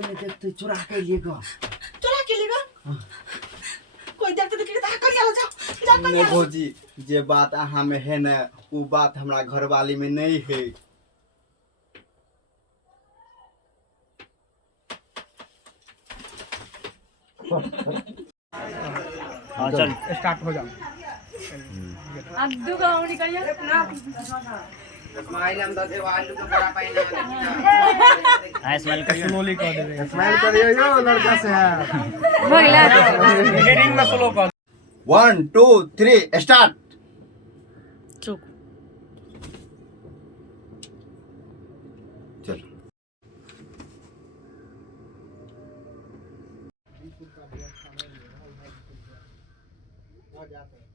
कोई नहीं देखते चुरा के लेगा। चला के लेगा कोई देखते तो कि कर जाला जा नहीं भौजी जे बात अहाँ में है ना वो बात हमरा घरवाली में नहीं है। हाँ चल स्टार्ट हो जाओ। अब दुगा उनी करियो स्माइल हम दे आलू का बड़ा पाइना हाँ स्माइल करियो स्लोली कर दे। स्माइल करियो यो लड़का से है। हो गया रिंग में स्लो कर। 1 2 3 स्टार्ट। चुप चल हो जाते हैं।